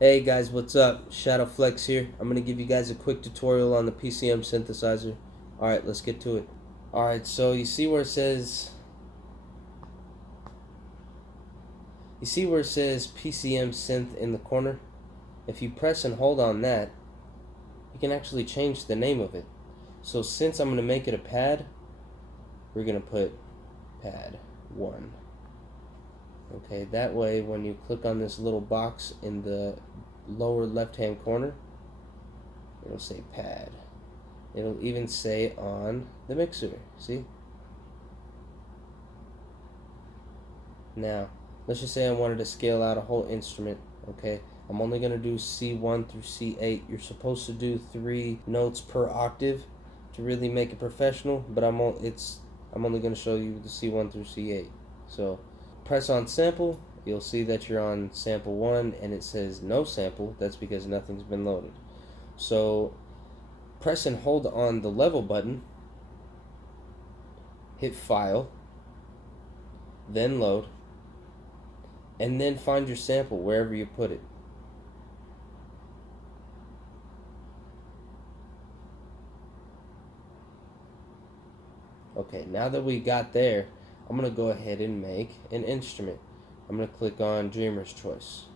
Hey guys, what's up? Shadow Flex here. I'm gonna give you guys a quick tutorial on the PCM synthesizer. Alright, let's get to it. Alright, so you see where it says PCM Synth in the corner? If you press and hold on that, you can actually change the name of it. So since I'm gonna make it a pad, we're gonna put pad 1. Okay, that way when you click on this little box in the lower left hand corner, it'll say pad. It'll even say on the mixer, see? Now, let's just say I wanted to scale out a whole instrument, okay? I'm only going to do C1 through C8. You're supposed to do 3 notes per octave to really make it professional, but I'm only going to show you the C1 through C8. So, press on sample, you'll see that you're on sample 1 and it says no sample. That's because nothing's been loaded. So, press and hold on the level button, hit file, then load, and then find your sample wherever you put it. Okay, now that we got there, I'm going to go ahead and make an instrument. I'm going to click on Dreamer's Choice.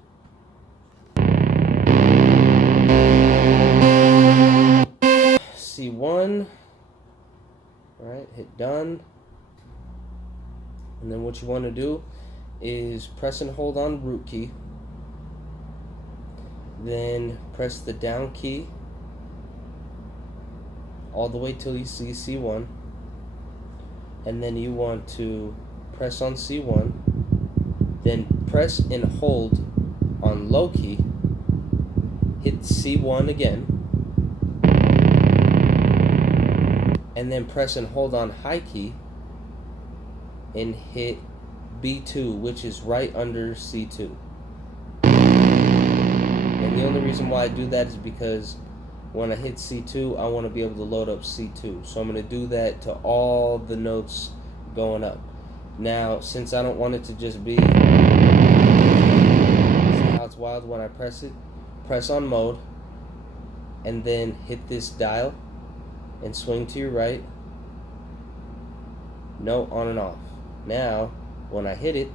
C1, alright, hit done. And then what you want to do is press and hold on root key, then press the down key all the way till you see C1, and then you want to press on C1, then press and hold on low key, hit C1 again, and then press and hold on high key and hit B2, which is right under C2. And the only reason why I do that is because when I hit C2, I want to be able to load up C2. So I'm going to do that to all the notes going up. Now, since I don't want it to just be... See how it's wild when I press it? Press on mode, and then hit this dial, and swing to your right. Note on and off. Now, when I hit it,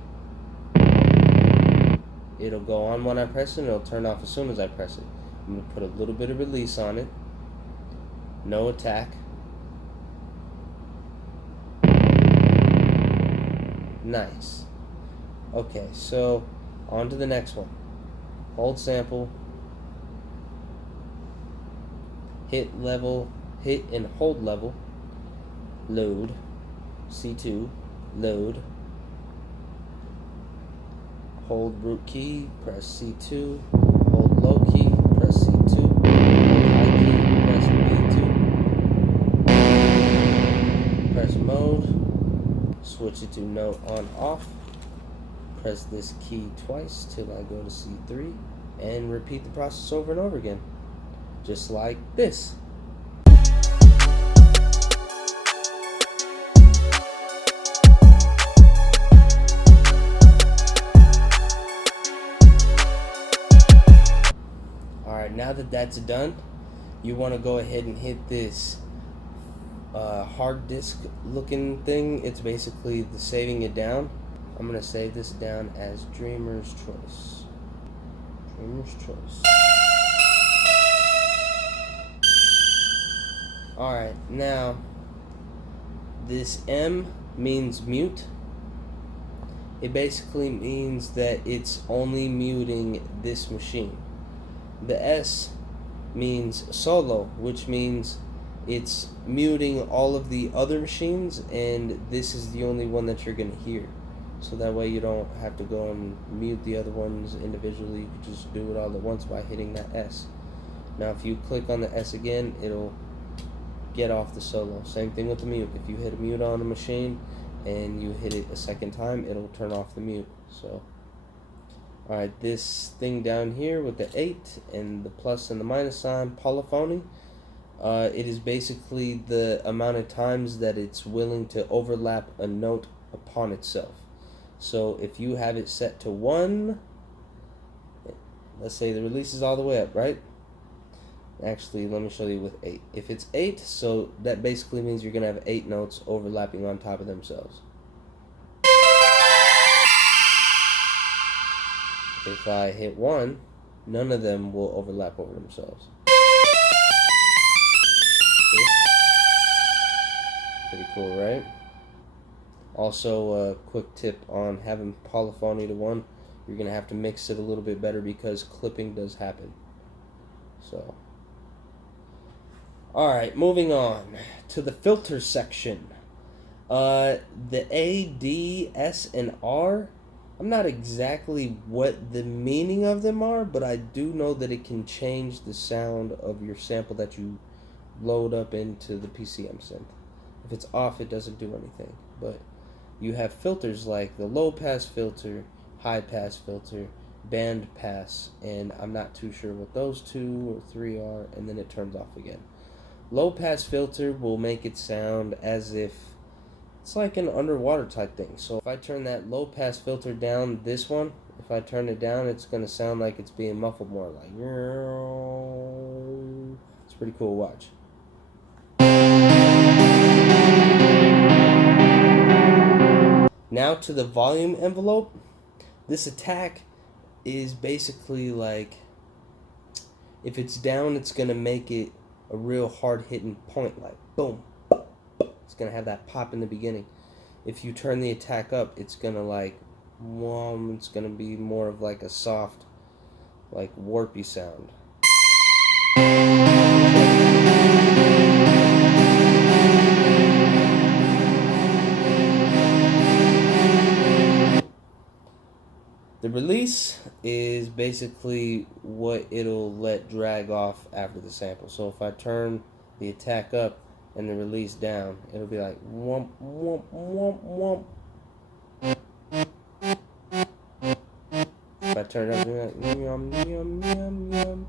it'll go on when I press it, and it'll turn off as soon as I press it. I'm going to put a little bit of release on it. No attack. Nice. Okay, so on to the next one. Hold sample. Hit and hold level. Load. C2. Load. Hold root key, press C2, hold low key, press C2, high key, press B2, press mode, switch it to note on off, press this key twice till I go to C3, and repeat the process over and over again, just like this. Alright, now that that's done, you want to go ahead and hit this hard disk looking thing. It's basically the saving it down. I'm going to save this down as Dreamer's Choice. Dreamer's Choice. Alright, now this M means mute. It basically means that it's only muting this machine. The S means solo, which means it's muting all of the other machines, and this is the only one that you're going to hear. So that way you don't have to go and mute the other ones individually. You can just do it all at once by hitting that S. Now if you click on the S again, it'll get off the solo. Same thing with the mute. If you hit a mute on a machine and you hit it a second time, it'll turn off the mute. So alright, this thing down here with the 8 and the plus and the minus sign, polyphony, it is basically the amount of times that it's willing to overlap a note upon itself. So if you have it set to 1, let's say the release is all the way up, right? Actually, let me show you with 8. If it's 8, so that basically means you're going to have 8 notes overlapping on top of themselves. If I hit 1, none of them will overlap over themselves. See? Pretty cool, right? Also, a quick tip on having polyphony to 1. You're going to have to mix it a little bit better because clipping does happen. So, alright, moving on to the filter section. The A, D, S, and R, I'm not exactly what the meaning of them are, but I do know that it can change the sound of your sample that you load up into the PCM synth. If it's off, it doesn't do anything. But you have filters like the low pass filter, high pass filter, band pass, and I'm not too sure what those 2 or 3 are, and then it turns off again. Low pass filter will make it sound as if it's like an underwater type thing. So if I turn that low pass filter down, this one, if I turn it down, it's going to sound like it's being muffled more, like it's pretty cool. Watch. Now to the volume envelope. This attack is basically like, if it's down, it's going to make it a real hard hitting point, like boom. It's going to have that pop in the beginning. If you turn the attack up, it's going to like, it's going to be more of like a soft, like warpy sound. The release is basically what it'll let drag off after the sample. So if I turn the attack up and the release down, it'll be like womp womp womp womp. If I turn it up, it'll be like yum yum yum yum.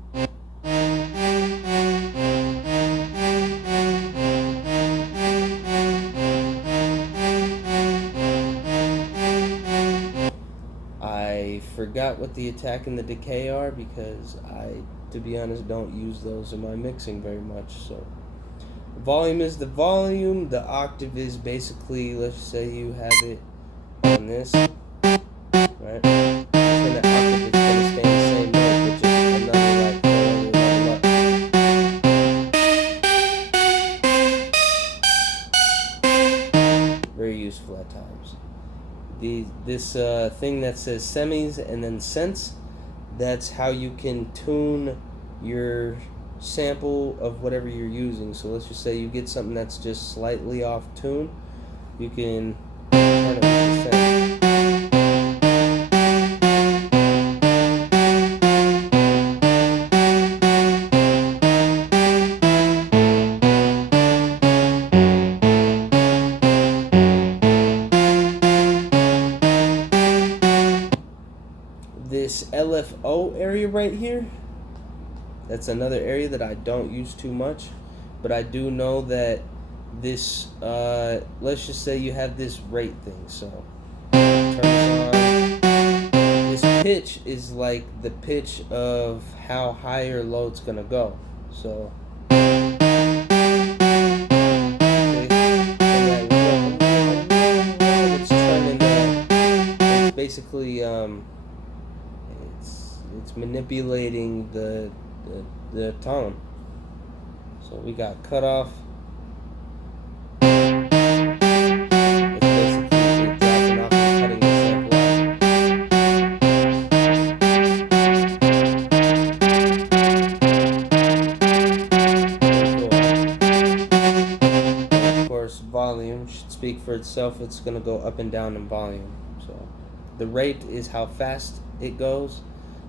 I forgot what the attack and the decay are because I, to be honest, don't use those in my mixing very much. So the volume is the volume. The octave is basically, let's say you have it on this, right? And the octave is going to stay in the same note, but just another like level up. Very useful at times. This thing that says semis and then cents, that's how you can tune your sample of whatever you're using. So let's just say you get something that's just slightly off tune, you can turn it to cents. This LFO area right here, that's another area that I don't use too much, but I do know that this, let's just say you have this rate thing, so turn this on. This pitch is like the pitch of how high or low it's gonna go, so it's turning that, it's basically, it's manipulating the tone. So we got cutoff. It's basically dropping off and cutting the sample off. And of course, volume should speak for itself. It's going to go up and down in volume. So the rate is how fast it goes.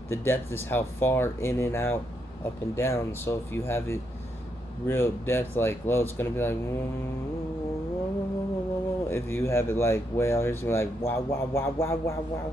The depth is how far in and out, up and down. So if you have it real depth like low, it's gonna be like. If you have it like way out here, it's gonna be like wow wow wow wow wow wow.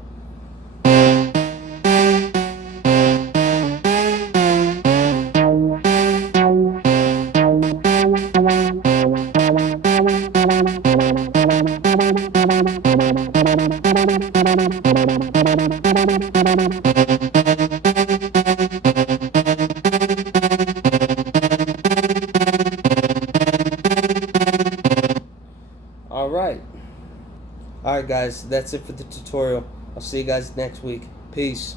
Alright. Alright guys, that's it for the tutorial. I'll see you guys next week. Peace.